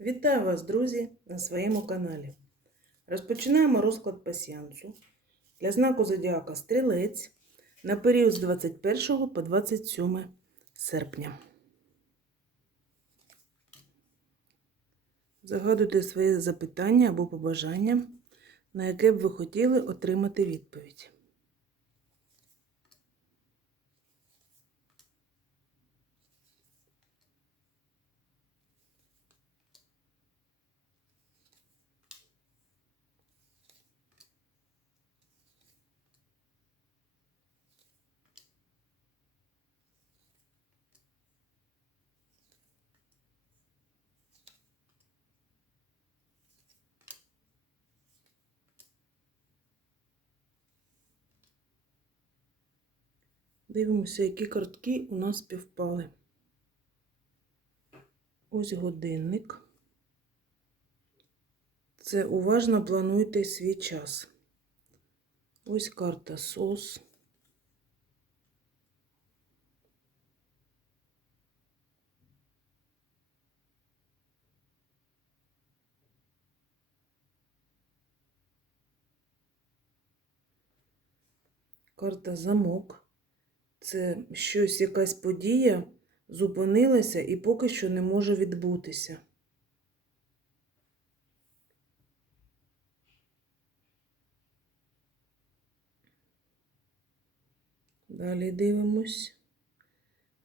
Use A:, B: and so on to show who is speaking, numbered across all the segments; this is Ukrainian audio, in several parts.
A: Вітаю вас, друзі, на своєму каналі. Розпочинаємо розклад пасіянсу для знаку Зодіака Стрілець на період з 21 по 27 серпня. Загадуйте своє запитання або побажання, на яке б ви хотіли отримати відповідь. Дивимося, які картки у нас співпали. Ось годинник. Це уважно плануйте свій час. Ось карта СОС. Карта замок. Це щось, якась подія зупинилася і поки що не може відбутися. Далі дивимось.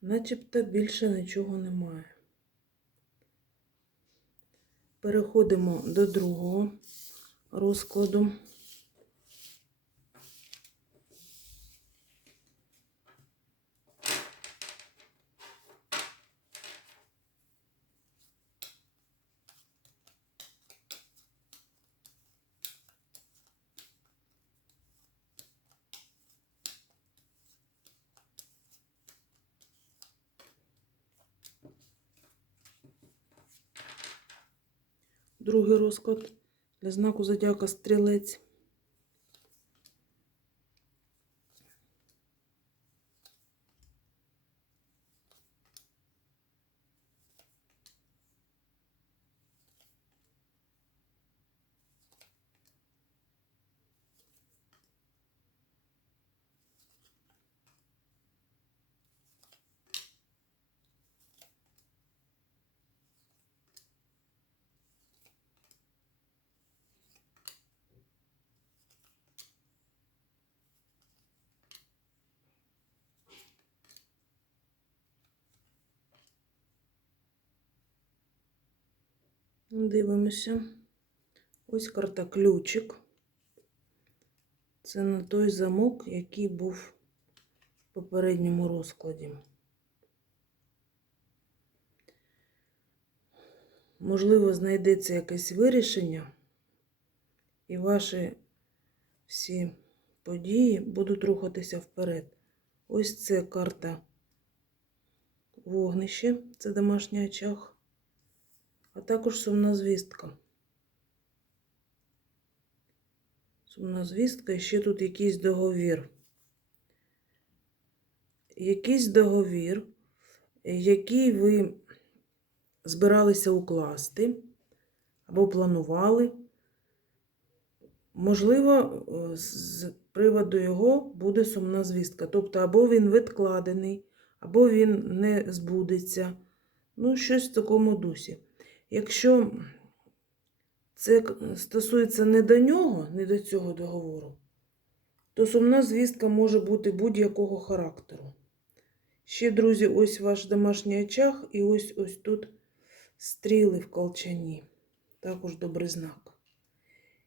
A: Начебто більше нічого немає. Переходимо до другого розкладу. Другий розклад для знаку зодіака стрілець. Дивимося. Ось карта ключик. Це на той замок, який був в попередньому розкладі. Можливо, знайдеться якесь вирішення, і ваші всі події будуть рухатися вперед. Ось це карта вогнище, це домашній очаг а також сумна звістка. Сумна звістка і ще тут якийсь договір. Якийсь договір, який ви збиралися укласти або планували. Можливо, з приводу його буде сумна звістка. Тобто, або він відкладений, або він не збудеться. Ну, щось в такому дусі. Якщо це стосується не до нього, не до цього договору, то сумна звістка може бути будь-якого характеру. Ще, друзі, ось ваш домашній очаг, і ось ось тут стріли в колчані. Також добрий знак.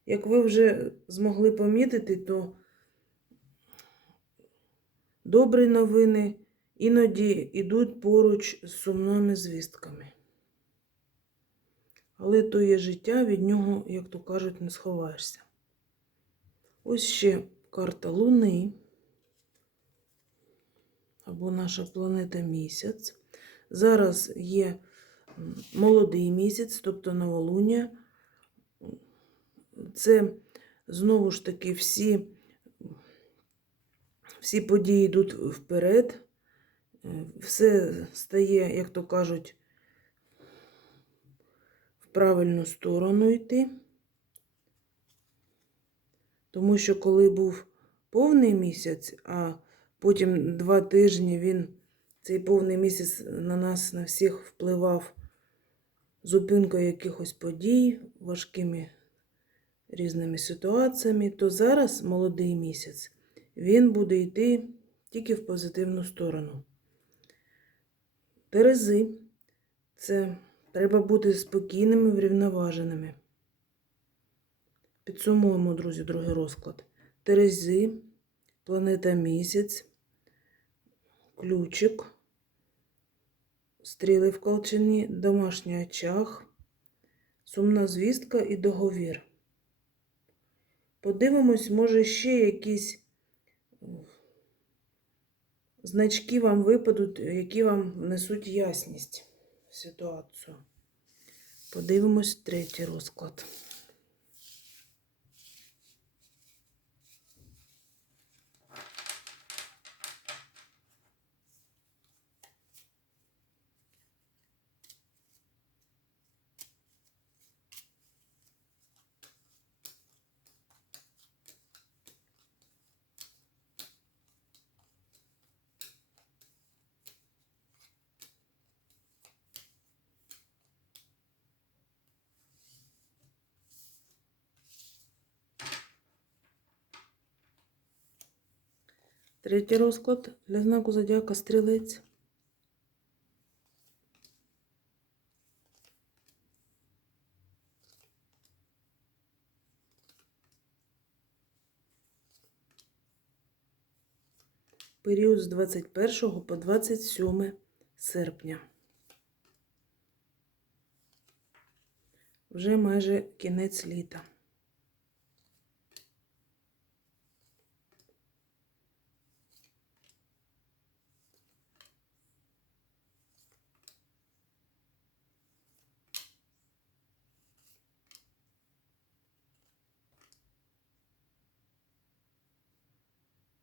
A: Як ви вже змогли помітити, то добрі новини іноді йдуть поруч з сумними звістками. Але то є життя, від нього, як то кажуть, не сховаєшся. Ось ще карта Луни або наша планета місяць. Зараз є молодий місяць, тобто новолуння. Це знову ж таки всі, всі події йдуть вперед, все стає, як то кажуть, правильну сторону йти. Тому що коли був повний місяць, а потім два тижні він, цей повний місяць на нас, на всіх впливав зупинкою якихось подій, важкими різними ситуаціями, то зараз молодий місяць, він буде йти тільки в позитивну сторону. Терези це треба бути спокійними, врівноваженими. Підсумуємо, друзі, другий розклад. Терези, планета місяць, ключик, стріли в колчині, домашній очаг, сумна звістка і договір. Подивимось, може, ще якісь значки вам випадуть, які вам внесуть ясність ситуацію. Подивимось третій розклад. Третій розклад для знаку зодіака стрілець. Період з 21 по 27 серпня. Вже майже кінець літа.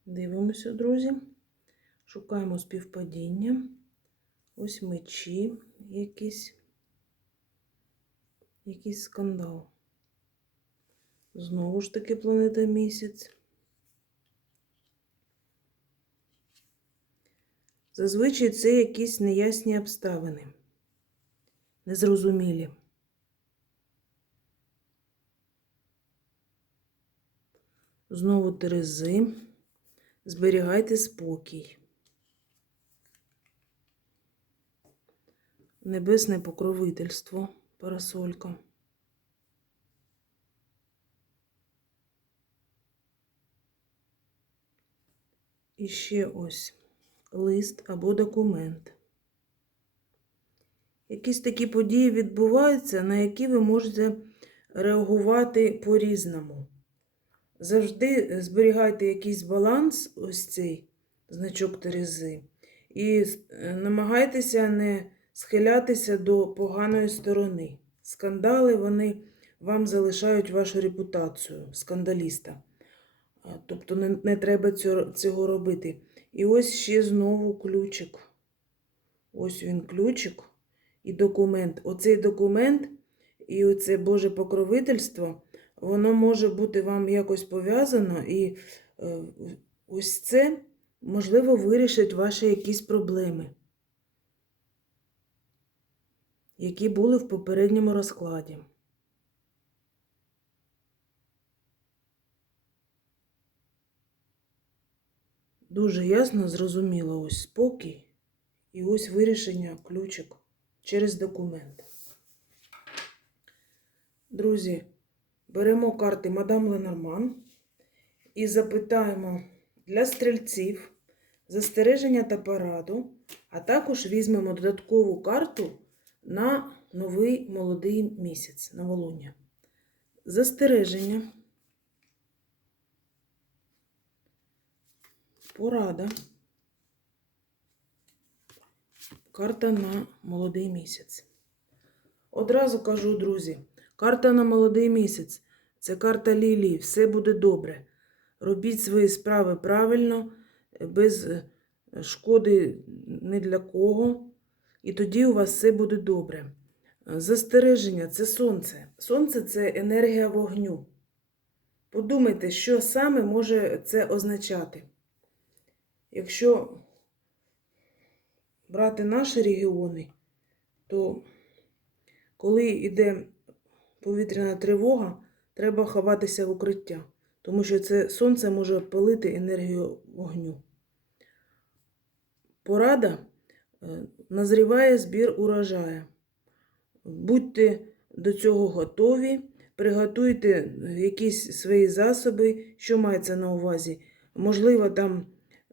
A: Дивимося, друзі. Шукаємо співпадіння. Ось мечі якісь. Якийсь скандал. Знову ж таки планета місяць. Зазвичай це якісь неясні обставини. Незрозумілі. Знову терези. Зберігайте спокій. Небесне покровительство, парасолька. І ще ось лист або документ. Якісь такі події відбуваються, на які ви можете реагувати по-різному. Завжди зберігайте якийсь баланс, ось цей значок Терези, і е, намагайтеся не схилятися до поганої сторони. Скандали вони вам залишають вашу репутацію скандаліста. Тобто не, не треба цього, цього робити. І ось ще знову ключик. Ось він ключик і документ. Оцей документ і оце Боже покровительство воно може бути вам якось пов'язано, і е, ось це, можливо, вирішить ваші якісь проблеми, які були в попередньому розкладі. Дуже ясно, зрозуміло, ось спокій і ось вирішення ключик через документ. Друзі, Беремо карти Мадам Ленорман і запитаємо для стрільців застереження та пораду, а також візьмемо додаткову карту на новий молодий місяць новолуння. Застереження. Порада. Карта на молодий місяць. Одразу кажу, друзі. Карта на молодий місяць це карта Лілії. Все буде добре. Робіть свої справи правильно, без е, шкоди ні для кого. І тоді у вас все буде добре. Застереження це сонце. Сонце це енергія вогню. Подумайте, що саме може це означати. Якщо брати наші регіони, то коли йде повітряна тривога, треба ховатися в укриття, тому що це сонце може палити енергію вогню. Порада е, назріває збір урожаю. Будьте до цього готові, приготуйте якісь свої засоби, що мається на увазі. Можливо, там,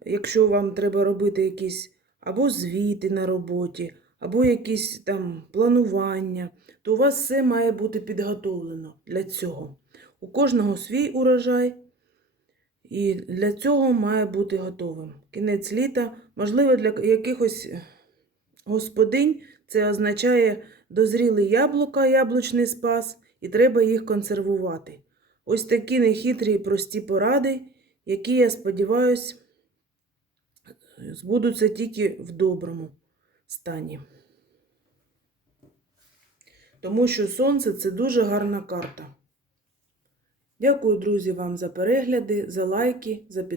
A: якщо вам треба робити якісь або звіти на роботі, або якісь там планування, то у вас все має бути підготовлено для цього. У кожного свій урожай, і для цього має бути готовим. Кінець літа, можливо, для якихось господинь це означає дозріли яблука, яблучний спас, і треба їх консервувати. Ось такі нехитрі і прості поради, які, я сподіваюся, збудуться тільки в доброму стані. Тому що сонце це дуже гарна карта. Дякую, друзі, вам за перегляди, за лайки, за підтримку.